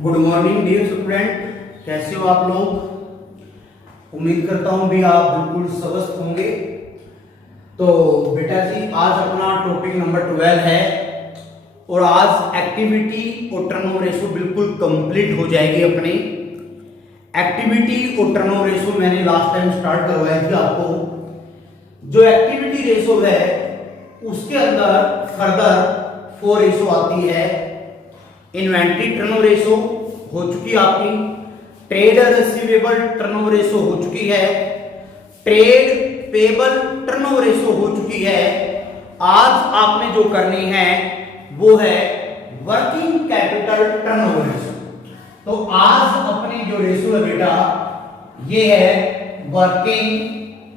Good morning dear student, कैसे हो आप लोग। उम्मीद करता हूं भी आप बिल्कुल स्वस्थ होंगे। तो बेटा जी, आज अपना टॉपिक नंबर 12 है और आज एक्टिविटी और टर्नओवर रेशो बिल्कुल कंप्लीट हो जाएगी। अपनी एक्टिविटी और टर्नओवर रेशो मैंने लास्ट टाइम स्टार्ट करवाया थी आपको। जो एक्टिविटी रेशो है उसके अंदर फर्दर 4 रेशो आती है। इन्वेंट्री टर्नओवर रेशो हो चुकी है आपकी, ट्रेड रिसीवेबल टर्नओवर रेशो हो चुकी है, ट्रेड पेबल टर्नओवर रेशो हो चुकी है। आज आपने जो करनी है वो है वर्किंग कैपिटल टर्नओवर रेशो। तो आज अपनी जो रेशो है बेटा ये है वर्किंग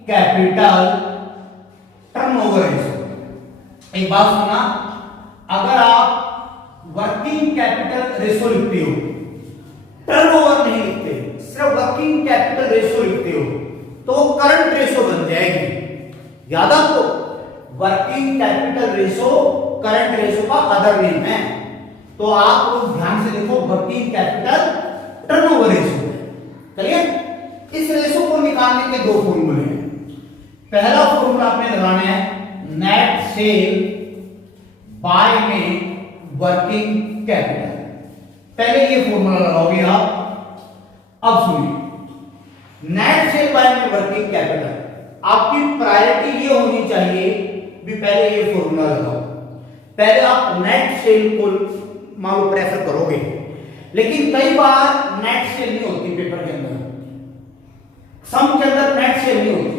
कैपिटल टर्नओवर रेशो। एक बात सुना, अगर आप वर्किंग कैपिटल रेशो लिखते हो, टर्नओवर नहीं लिखते, सिर्फ वर्किंग कैपिटल रेशो लिखते हो तो करंट रेशो बन जाएगी। याद आपको, working capital ratio current ratio का अदर नेम है। तो आप लोग ध्यान से देखो, वर्किंग कैपिटल टर्नओवर रेशो। चलिए, इस रेशो को निकालने के दो फॉर्मूले हैं। पहला फॉर्मूला आपने लगाना है नेट सेल बाय में वर्किंग कैपिटल। पहले ये फॉर्मूला लगाओगे आप। अब सुनिए, नेट सेल बाय में वर्किंग कैपिटल, आपकी प्रायोरिटी ये होनी चाहिए भी पहले ये फॉर्मूला लगाओ। पहले आप नेट सेल को मान लो प्रेफर करोगे, लेकिन कई बार नेट सेल नहीं होती पेपर के अंदर, सम के अंदर नेट सेल नहीं होती।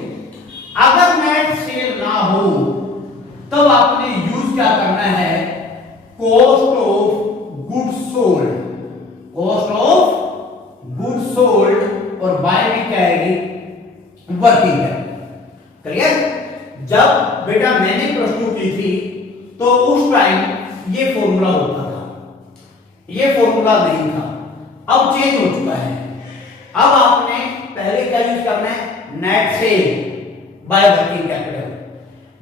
अगर नेट सेल ना हो तब आपने यूज क्या करना है, cost of goods sold, cost of goods sold, और बाय में क्या आएगी, वर्किंग कैपिटल। क्लियर। जब बेटा मैंने प्लस टू की थी तो उस टाइम ये फॉर्मूला होता था, ये फॉर्मूला नहीं था, अब चेंज हो चुका है। अब आपने पहले क्या यूज करना है, net cell by working capital.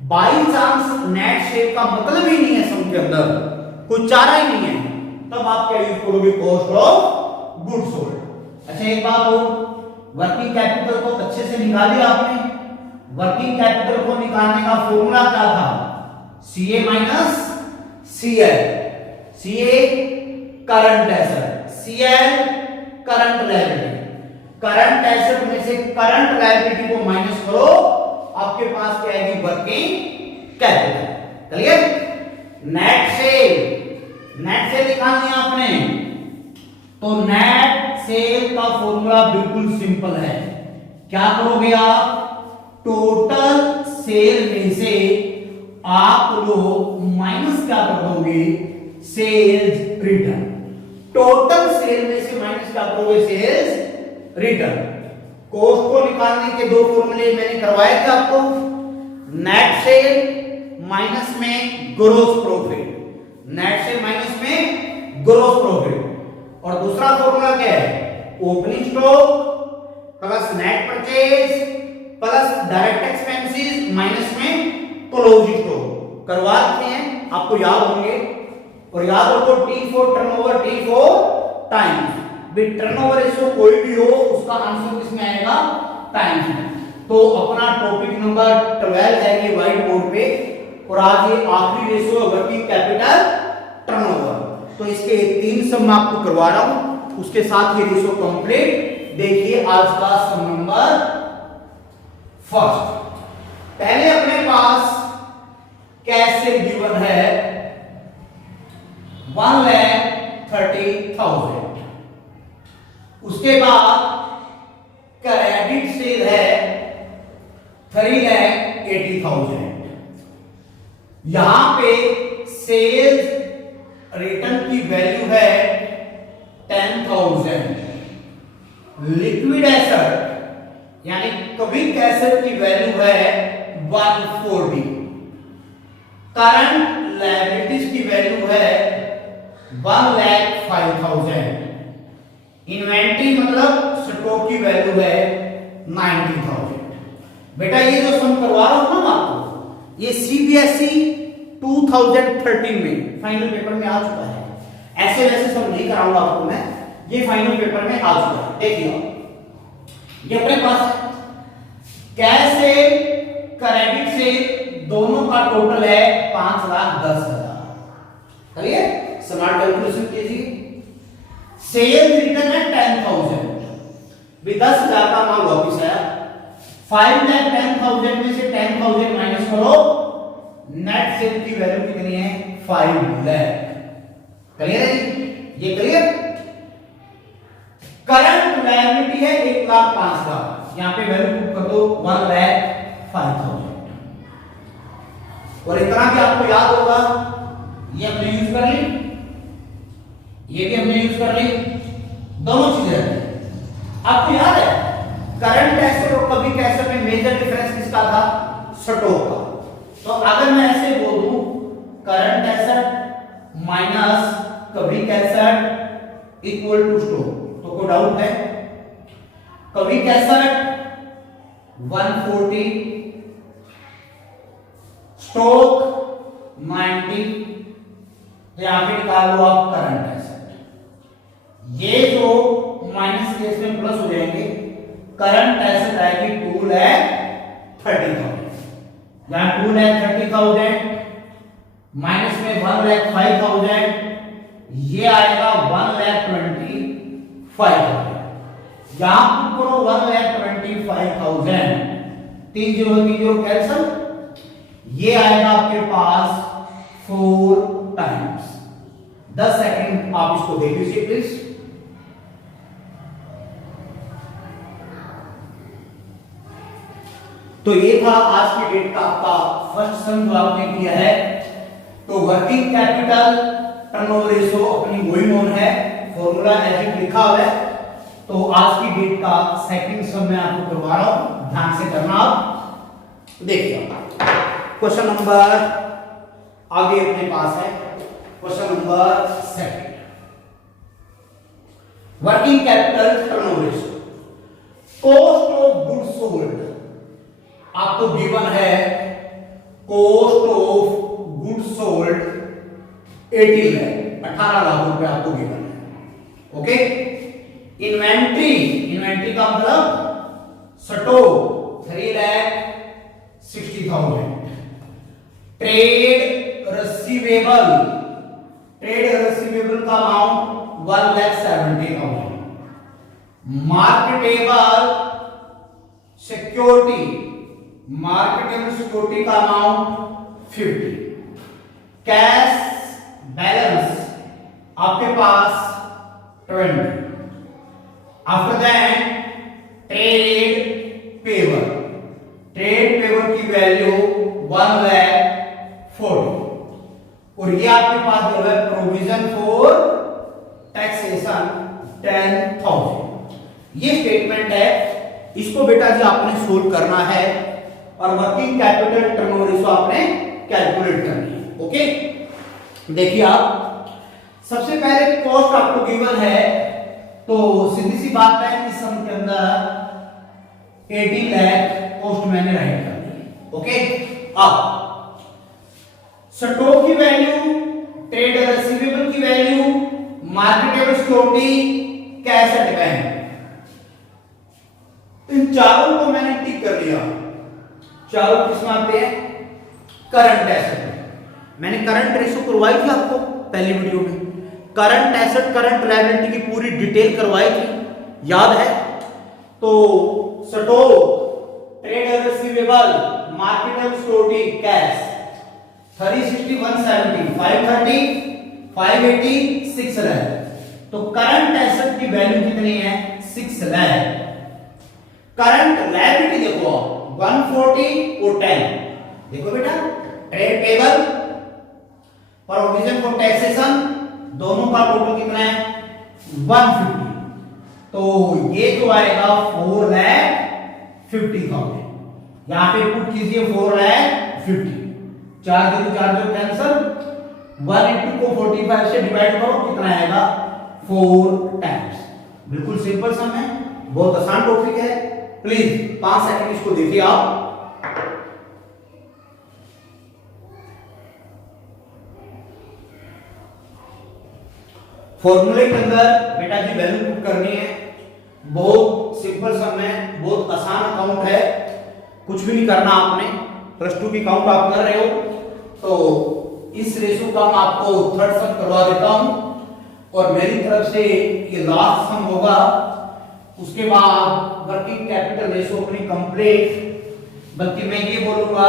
By chance net cell का मतलब ही नहीं है सम के अंदर, कोई चारा ही नहीं है, तब आप क्या यूज करोगे, कॉस्ट ऑफ गुड्स सोल्ड। अच्छा एक बात हो, वर्किंग कैपिटल को अच्छे से निकाल लिया आपने। वर्किंग कैपिटल को निकालने का फॉर्मूला क्या था, CA minus CL. CA current asset, CL current liability. Current asset में से करंट लायबिलिटी को माइनस करो, आपके पास क्या आएगी, working capital. Clear. Net cell, net cell निकालनी है आपने, तो नेट सेल का फॉर्मूला बिल्कुल सिंपल है। क्या करोगे आप, टोटल सेल में से आप लोग माइनस क्या कर दोगे, सेल्स रिटर्न। टोटल सेल में से माइनस क्या करोगे, सेल्स रिटर्न। कॉस्ट को निकालने के दो फॉर्मूले मैंने करवाए थे आपको, नेट सेल माइनस में gross profit, net sale minus में ग्रोस प्रॉफिट। और दूसरा फॉर्मूला क्या है, opening stock plus net purchase plus direct expenses minus में क्लोजिंग स्टॉक। करवा रखे हैं, आपको याद होंगे। और याद रखो T for turnover, T for times. भी टर्नओवर रेशो कोई भी हो उसका आंसर किसमें आएगा, टाइम्स में। तो अपना टॉपिक नंबर 12 है ये व्हाइट बोर्ड पे, और आज ये आखिरी रेशो है वर्किंग कैपिटल टर्नओवर। तो इसके 3 सम मैं आपको करवा रहा हूं, उसके साथ ये रेशो कंप्लीट। देखिए आज का सम नंबर फर्स्ट। पहले अपने पास कैसे गिवन है 1,30,000। उसके बाद क्रेडिट सेल है 3,80,000। यहां पे सेल्स रिटर्न की वैल्यू है 10,000। लिक्विड एसेट यानी क्विक एसेट की वैल्यू है 140। करंट लायबिलिटीज की वैल्यू है 1,05,000। इन्वेंट्री मतलब स्टॉक की वैल्यू है 90,000। बेटा ये जो सम करवा रहा हूं ना आपको, ये सीबीएसई 2013 में फाइनल पेपर में आ चुका है। ऐसे वैसे सब नहीं कराऊंगा आपको मैं, ये फाइनल पेपर में आ चुका है। देखिए ये अपने पास है कैश से क्रेडिट से दोनों का टोटल है 5,10,000। करिए स्मार्ट कैलकुलेशन कीजिए। सेल्स रिटर्न है 10,000, भी 10,000 का माल वापिस आया। 5,10,000 में से 10,000 माइनस करो, नेट सेल की वैल्यू कितनी है 5 लाख। क्लियर है जी, ये क्लियर। करंट लायबिलिटी है 1,05,000, यहां पे वैल्यू पुट कर दो 1,05,000। और इतना भी आपको याद होगा, ये हमने यूज कर ली, ये भी हमने यूज कर ली, दोनों चीजें। आपको याद है करंट एसेट और कभी एसेट में मेजर डिफरेंस किसका था, स्टॉक का। तो अगर मैं ऐसे बोल दूं करंट एसेट माइनस कभी एसेट इक्वल टू स्टॉक, तो कोई डाउट है? कभी एसेट 140, स्टॉक 90, यहां पे निकाल लो आप करंट एसेट। ये जो माइनस केस में प्लस हो जाएंगे, करंट एसेट आएगी 2,30,000। यहां 2,30,000 माइनस में 1,05,000, ये आएगा 1,25,000। यहां करो 1,25,000, 30 कैंसल, ये आएगा आपके पास 4 टाइम्स। 10 सेकंड आप इसको देख लीजिए प्लीज। तो ये था आज की डेट का आपका फर्स्ट सम जो आपने किया है। तो वर्किंग कैपिटल टर्नओवर रेशियो अपनी वही नोन है, फॉर्मूला एज इट लिखा हुआ है। तो आज की डेट का सेकंड सम मैं आपको करवा रहा हूं, ध्यान से करना। आप देखिए क्वेश्चन नंबर आगे अपने पास है, question number 2, working capital turnover ratio. Cost of goods sold आपको गिवन है, cost of goods sold 18 lakh रुपए आपको गिवन है। ओके, इन्वेंट्री का मतलब स्टॉक 3,60,000। ट्रेड रिसीवेबल का अमाउंट 1,70,000। मार्केटेबल सिक्योरिटी का अमाउंट 50। कैश बैलेंस आपके पास 20। आफ्टर दैट ट्रेड पेबर की वैल्यू 1,40,000। और ये आपके पास जो है प्रोविजन फॉर टैक्सेशन 10,000। ये स्टेटमेंट है, इसको बेटा जी आपने सोल्व करना है और वर्किंग कैपिटल टर्नओवर रेशियो आपने कैलकुलेट करनी है। ओके, देखिए आप सबसे पहले कॉस्ट आपको गिवन है, तो सीधी सी बात है इस सम के अंदर 18 लाख कॉस्ट मैंने राइट कर दी। ओके, अब स्टॉक की वैल्यू, ट्रेड रिसीवेबल की value, marketable security, cash at bank, इन चारों को मैंने टिक कर दिया। चारों किसमें आते हैं, करंट एसेट में। मैंने करंट रेशियो करवाई थी आपको पहली वीडियो में, करंट एसेट करंट लायबिलिटी की पूरी डिटेल करवाई थी, याद है? तो stock, trade receivable, marketable security, cash 360, 170, 530, 580, 6 lakh. तो करंट एसेट की वैल्यू कितनी है, 6 लाख। करंट लायबिलिटी देखो 140 और 10, देखो बेटा trade payable, provision for taxation, दोनों का टोटल कितना है 150। तो ये जो आएगा 4,50,000। यहां पे पुट कीजिए 4,50,000, 4 कैंसल, 1 को 45 से डिवाइड करो, कितना आएगा 4 टाइम्स। बिल्कुल सिंपल सम है, बहुत आसान टॉपिक है। प्लीज 5 सेकंड इसको देखिए आप। फॉर्मूले के अंदर बेटा जी की वैल्यू पुट करनी है। बहुत सिंपल सम है, बहुत आसान अकाउंट है, कुछ भी नहीं करना आपने। प्लस 2 की काउंट आप कर रहे हो, तो इस रेशो का मैं आपको थर्ड सम करवा देता हूं और मेरी तरफ से ये लास्ट सम होगा। उसके बाद वर्किंग कैपिटल रेशो अपनी कंप्लीट, बल्कि मैं ये बोलूंगा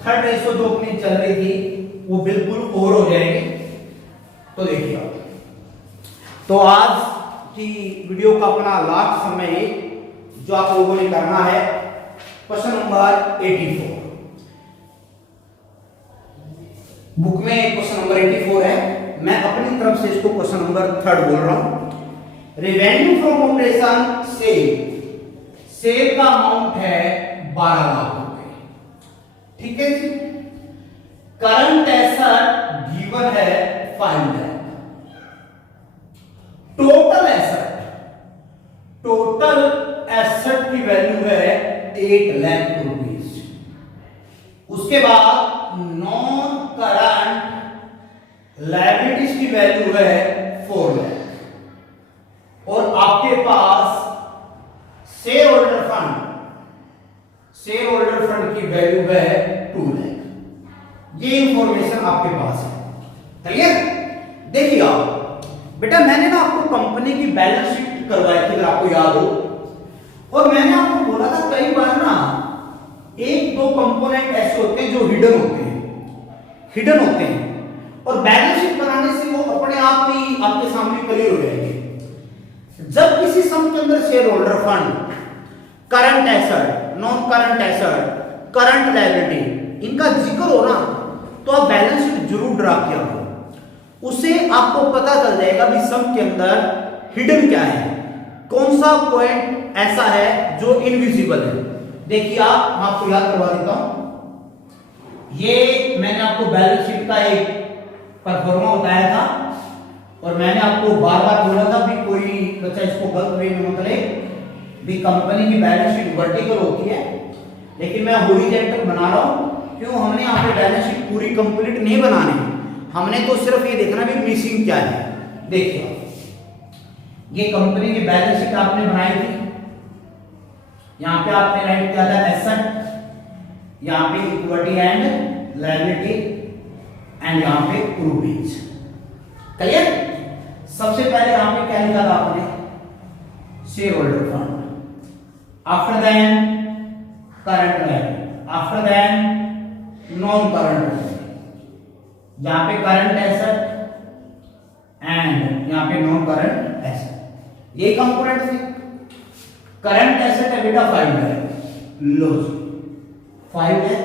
थर्ड रेशो जो अपनी चल रही थी वो बिल्कुल और हो जाएगी। तो देखिए आप, तो आज की वीडियो का अपना लास्ट समय जो आप लोगों ने करना है क्वेश्चन नंबर 84। बुक में क्वेश्चन नंबर 84 है, मैं अपनी तरफ से इसको क्वेश्चन नंबर 3 बोल रहा हूं। रेवेन्यू फ्रॉम ऑपरेशन सेल का अमाउंट है 12 लाख रुपए, ठीक है जी। करंट एसेट गिवन है 5 लाख। टोटल एसेट की वैल्यू है 8 लाख रुपीस। उसके बाद नॉन करंट लायबिलिटीज की वैल्यू है 4 लाख और आपके पास शेयर होल्डर फंड की वैल्यू है 2 लाख। ये इंफॉर्मेशन आपके पास है, क्लियर। देखिए आप बेटा, मैंने ना आपको कंपनी की बैलेंस शीट करवाई थी अगर आपको याद हो, और मैंने आपको बोला था कई बार ना एक दो कंपोनेंट ऐसे होते हैं जो हिडन होते हैं और बैलेंस शीट बनाने से वो अपने आप ही आपके सामने क्लियर हो जाएंगे। जब किसी सम के अंदर share holder fund, current asset, non current asset, current liability, इनका जिक्र हो ना, तो आप बैलेंस शीट जरूर ड्रा किया हो, उससे आपको पता चल जाएगा भी सम के अंदर हिडन क्या है, कौन सा पॉइंट ऐसा है जो इनविजिबल है। देखिए आप, मैं आपको याद करवा देता हूं। ये मैंने आपको बैलेंस शीट का एक परफॉर्मा बताया था और मैंने आपको बार बार बोला था भी कोई बच्चा इसको गलत वे में मत ले, भी कंपनी की बैलेंस शीट वर्टिकल होती है, लेकिन मैं हॉरिजॉन्टल बना रहा हूं। क्यों? हमने यहाँ पे बैलेंस शीट पूरी कंप्लीट नहीं बनानी, हमने तो सिर्फ ये देखना भी मिसिंग क्या है। देखिए ये कंपनी की बैलेंस शीट आपने बनाई थी, यहां पे आपने राइट किया था एसेट, यहां पे इक्विटी एंड लायबिलिटी एंड यहां पे रूपीज, क्लियर। सबसे पहले यहां पे क्या लिखा था आपने? Shareholder fund, after then current liability, after then non current liability, यहां पे करंट एसेट एंड यहां पे नॉन करंट एसेट। ये कंपोनेंट थे। करंट एसेट है बेटा 5 है, लो 5 है।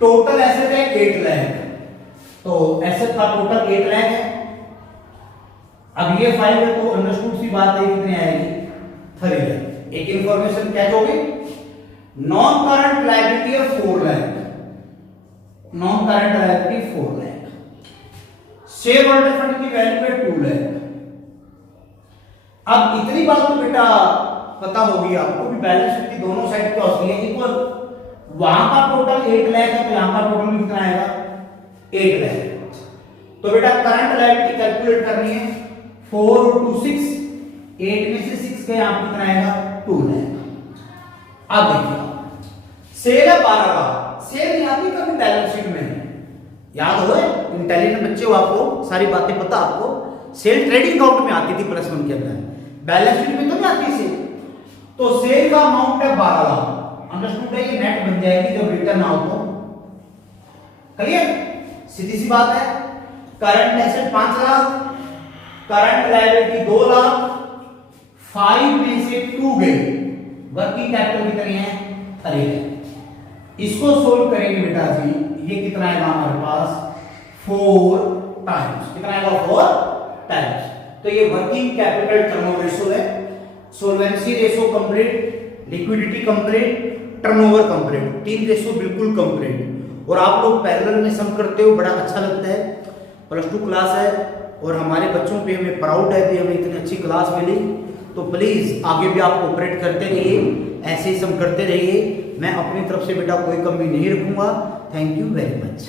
टोटल एसेट है 8 लाख, तो एसेट का टोटल 8 लाख है। अब ये 5 है तो अंडरस्टूड सी बात है, कितनी आएगी? 3 लाख। एक इंफॉर्मेशन क्या होगी? नॉन करंट लायबिलिटी है 4 lakh, non current liability 4 lakh. Share holder fund की वैल्यू है 2 लाख। अब इतनी बात तो बेटा पता होगी आपको कि बैलेंस शीट की दोनों साइड क्या होती है? इक्वल। वहां का टोटल 8 लाख है तो यहां का टोटल कितना आएगा? 8 लाख। तो बेटा करंट लायबिलिटी कैलकुलेट करनी है। 4 और 2 6, 8 में से 6 का यहां कितना आएगा? 2 लाख। अब देखिए सेल है 12 लाख, सेल नहीं आती कभी बैलेंस शीट में, याद हो? इंटेलिजेंट बच्चे हो, आपको सारी बातें पता। आपको सेल ट्रेडिंग अकाउंट में आती थी +1 के अंदर, बैलेंस शीट में तो नहीं आती सेल। तो सेल का अमाउंट है 12 लाख। अंडरस्टूड है? ये नेट बन जाएगी जब रिटर्न आओ तो, क्लियर। सीधी सी बात है। Current asset 5 lakh, current liability 2 lakh, 5 में से 2 गए, वर्किंग कैपिटल कितनी है? 3 है। इसको सोल्व करेंगे बेटा जी, ये कितना आएगा हमारे पास? 4 टाइम्स। कितना आएगा? 4 टाइम्स। तो ये वर्किंग कैपिटल टर्नओवर रेशो है, solvency ratio complete, liquidity complete, turnover complete, 3 ratio बिल्कुल कंप्लीट। और आप लोग पैरेलल में सम करते हो, बड़ा अच्छा लगता है। +2 क्लास है और हमारे बच्चों पे हमें प्राउड है कि हमें इतनी अच्छी क्लास मिली। तो प्लीज आगे भी आप कोऑपरेट करते रहिए, ऐसे ही सम करते रहिए। मैं अपनी तरफ से बेटा कोई कमी नहीं रखूंगा। Thank you very much.